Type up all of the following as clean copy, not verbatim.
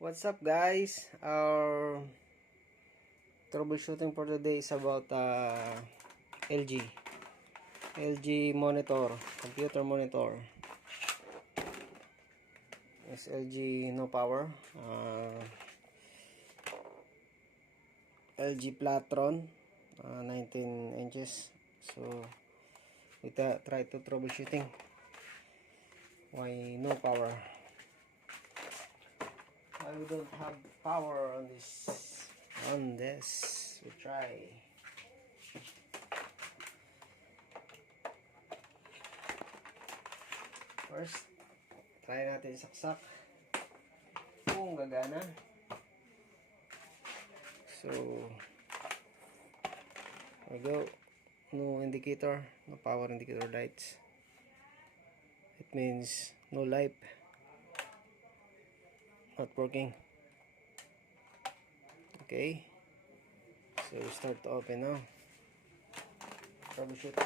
What's up, guys? Our troubleshooting for today is about LG monitor, computer monitor. It's LG no power, LG Platron, 19 inches. So we try to troubleshooting why no power, why we don't have power on this. We try. First, try natin saksak kung gagana. So there we go. No indicator, no power indicator lights. It means no light, not working. Okay, so we start to open now. Troubleshoot.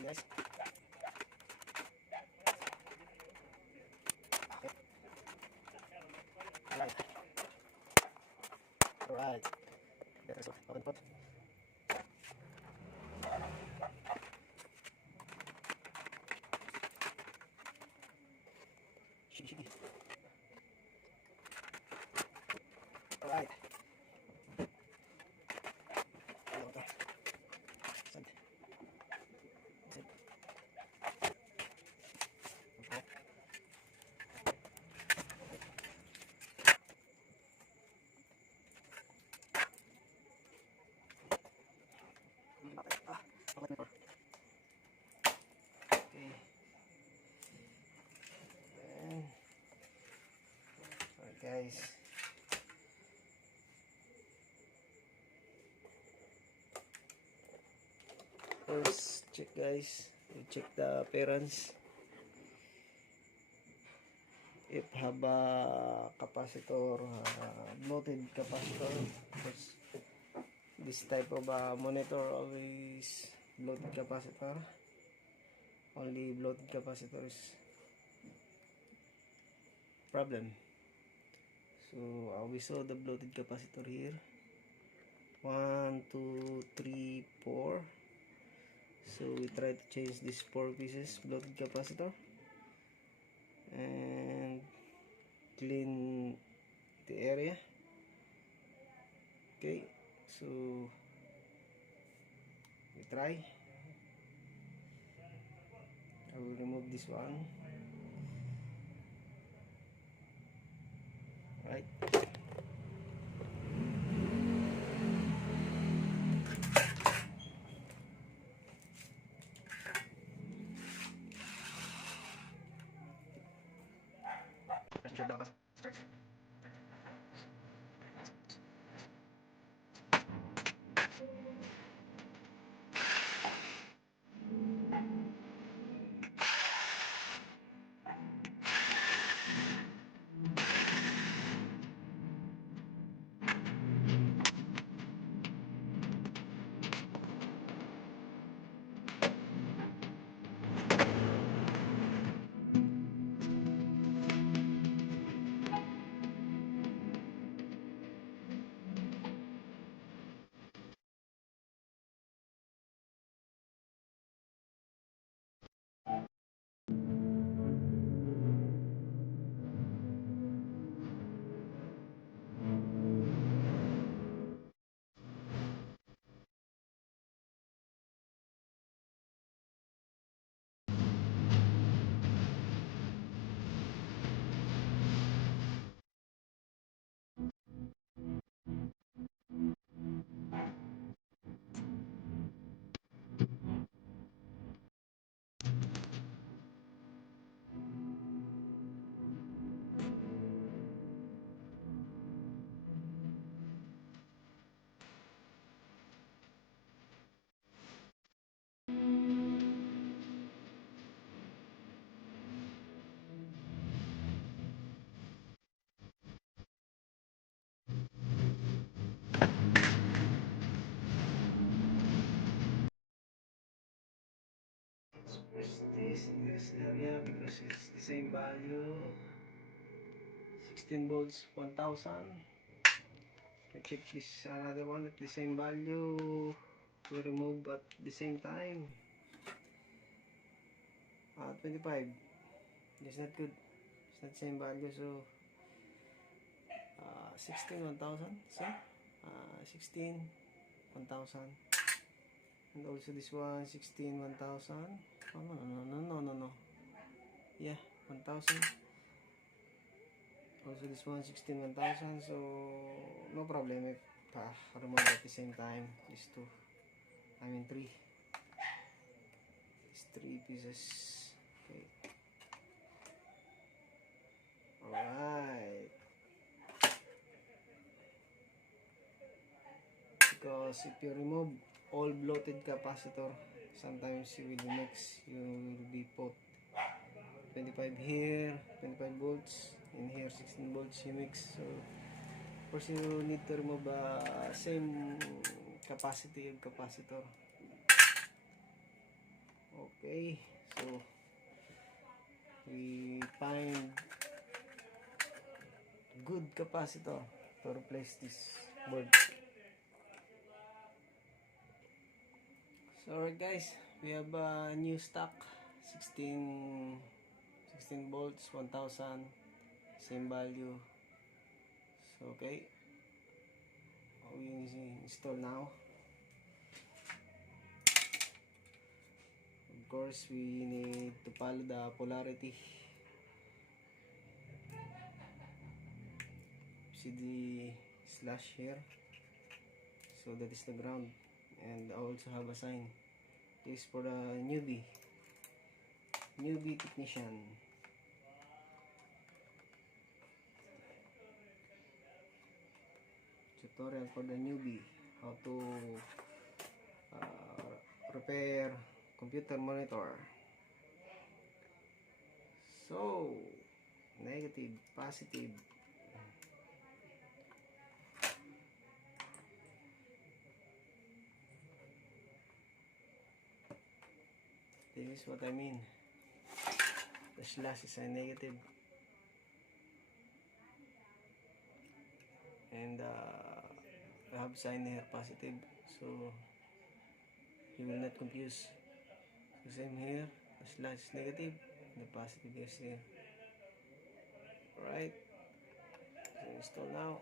Guys. Alright. Better so open pot. Alright. Okay. Alright, guys. First check, guys. We check the appearance. If have a capacitor, bloated capacitor, because this type of monitor always bloated capacitor. Only bloated capacitor is problem. So we saw the bloated capacitor here. 1, 2, 3, 4. So we try to change these 4 pieces bloated capacitor and clean the area. Okay, so we try. I will remove this one. Right. in this area because it's the same value. 16 volts 1000. I check this another one at the same value. We remove at the same time. 25. It's not good. It's not same value. So 16 1000. So 16 1000. And also this one 16 1000. Oh, no. Yeah, 1000. Also this one 16 1000. So no problem if remove at the same time. These two. I mean three. These three pieces. Okay. Alright. Because if you remove all bloated capacitor, sometimes you will mix, you will be put 25 here, 25 volts, in here 16 volts you mix. So first you need to remove same capacity of capacitor. Okay, so we find good capacitor to replace this board. So alright guys, we have a new stock 16 volts 1000, same value. So okay, we install now. Of course we need to follow the polarity. See the slash here, so that is the ground, and I also have a sign. This is for the newbie technician. Tutorial for the newbie, how to repair computer monitor. So negative, positive. This is what I mean. The slash is a negative, and I have sign here positive, so you will not confuse. The same here, the slash is negative, the positive is here. Alright, so install now.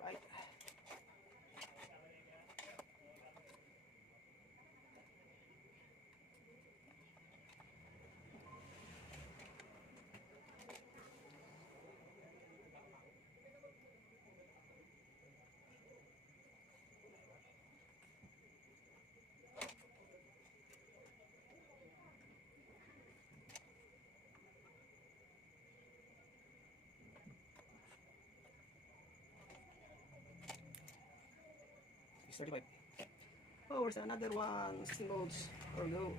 Right. It's 35. Oh, where's another one? 16 volts. Or go.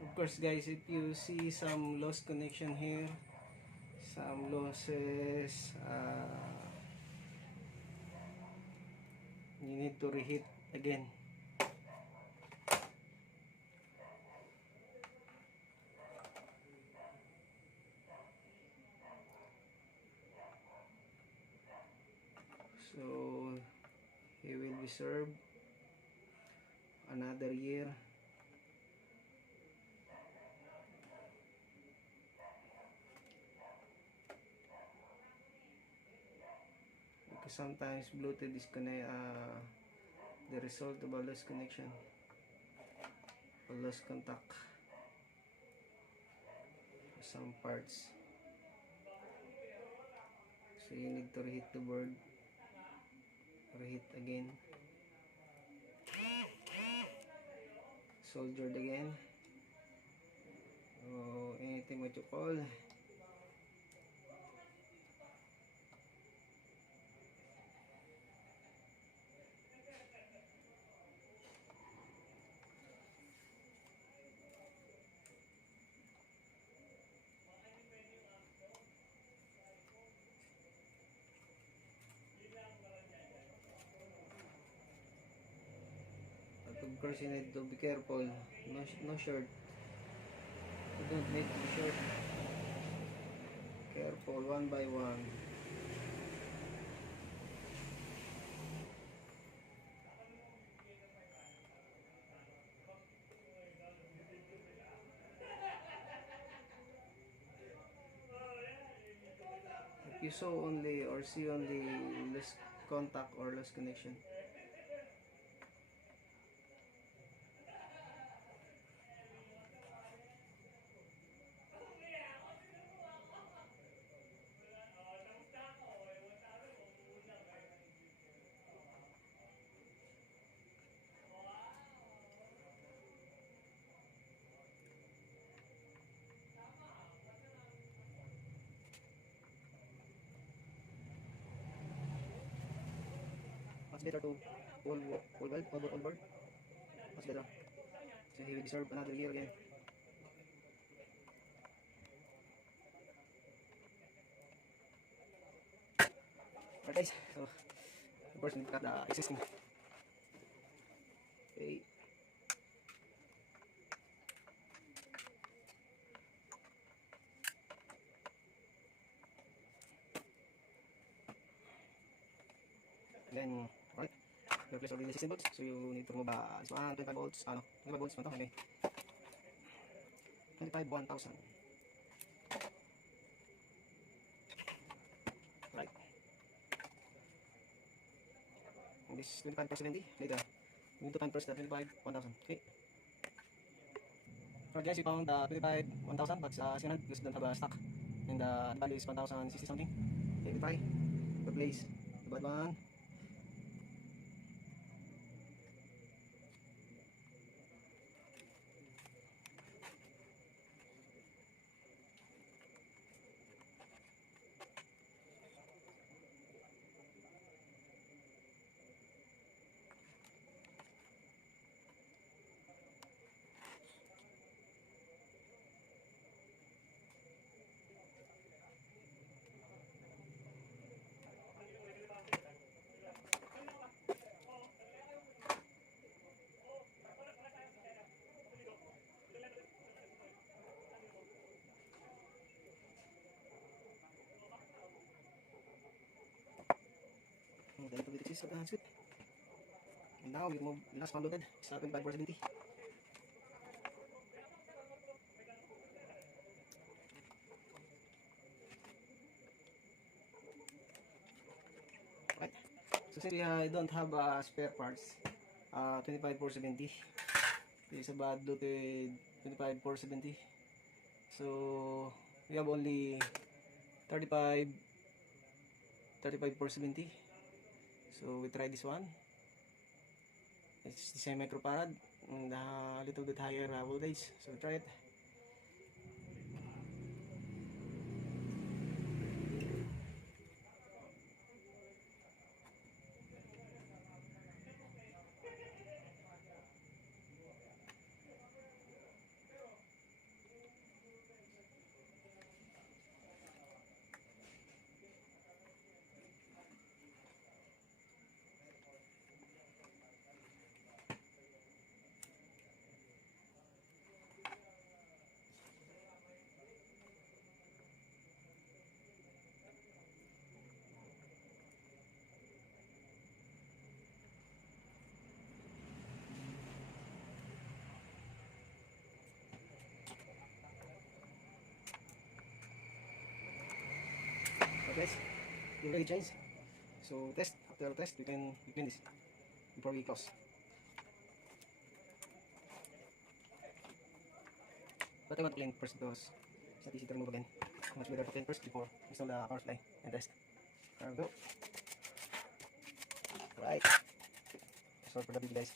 Of course guys, if you see some lost connection here, some losses, you need to reheat again. reserve another year. Because sometimes Bluetooth is the result of a lost connection or lost contact for some parts. So you need to reheat the board, reheat again, soldered again, or anything what you call. But of course you need to be careful, no short. You don't need to be short. Careful, one by one. If you saw only or see only lost contact or lost connection, much better to all board. Much better. So he will deserve another year again. Alright guys, so of course we got the existing. Okay. Then, alright, replace already the 16 volts, so you need to remove this one, 25 volts, 25 volts, okay, 25, 1000. Right. And this 25 per 70, later, you need to find first the 25, 1000, okay. So guys, we found 25, 1000, but second because don't have a stock, and the value is 1060 something. Okay, we try, replace the bad one. The electrolytic is good. And now we remove the last downloaded, it's 25 per 70. Right. So since I don't have spare parts, 25 for 70. It's about Bluetooth 25 for 70. So we have only 35 for 70. So we try this one. It's the same microfarad and a little bit higher voltage. So we try it. guys, you already changed. So test, after test, we can clean this before we close. But I want to clean first because it's not easy to remove again. Much better to clean first before install the power supply and test. There we go. Right. Sorry for the video guys.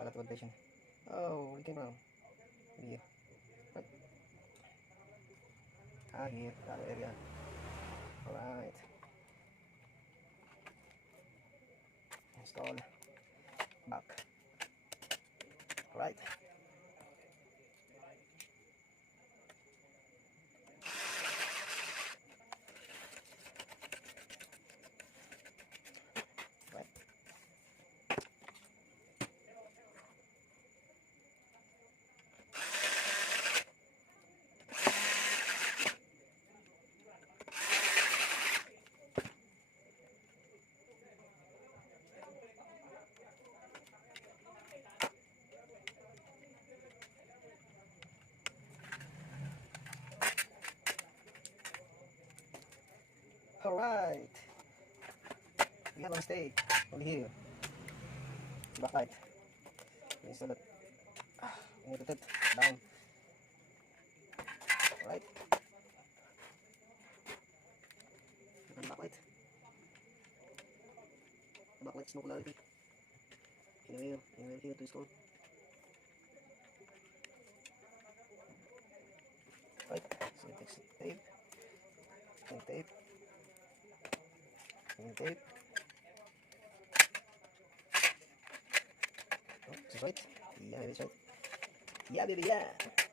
A lot of vibration. Oh, we came wrong. Here. Right. Here, that area. Alright. Install. Back. Right. Alright. We have a mistake over here. Backlight. Install it. We need to put down. Alright. Backlight. Backlight's no polarity. Anyway here to install. Right. So it takes tape. And tape. And tape. Oh, is this right? Yeah, maybe it's right. Yeah, baby, yeah.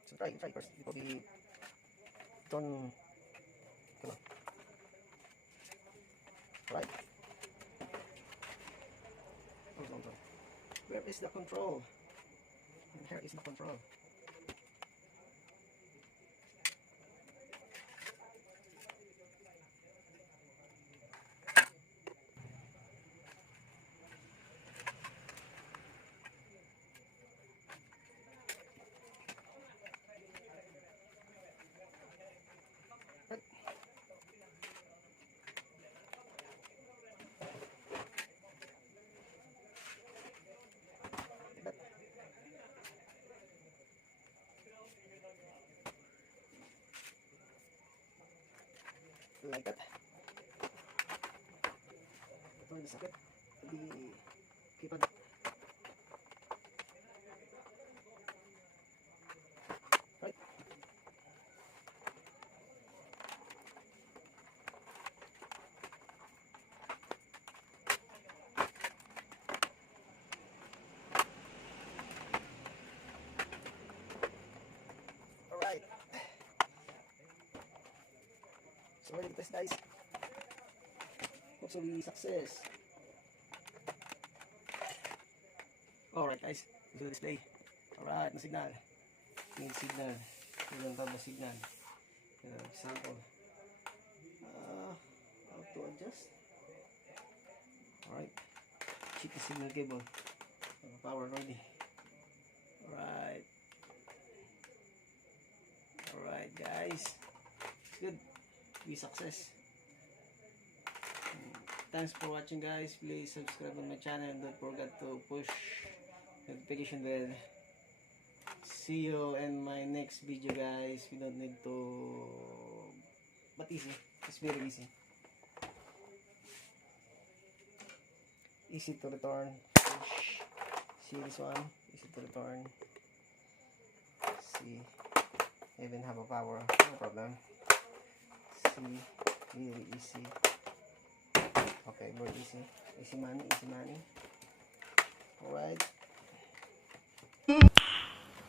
So try first before we turn. Come on. Right. Hold on. Where is the control? Where is the control? Like that. Ito yung sakit. Hindi kipad. Right. Alright. So ready to test guys. Hopefully success. Alright guys, this is the display. Alright, no signal. Need signal. We don't have the signal. Sample. How to adjust? Alright. Check the signal cable. Power ready. Alright. Alright guys. It's good. We success. Thanks for watching guys. Please subscribe on my channel and don't forget to push notification bell. See you in my next video guys. We don't need to, but easy. It's very easy. Easy to return. Push. See this one? Easy to return. See. Even have a power. No problem. See. Very easy. Okay, very easy. Easy money, easy money. Alright.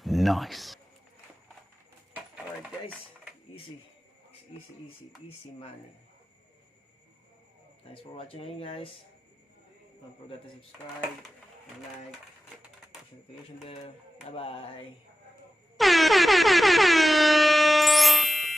Nice. Alright guys. Easy. Easy money. Thanks for watching again guys. Don't forget to subscribe and like, push notification bell. Bye bye.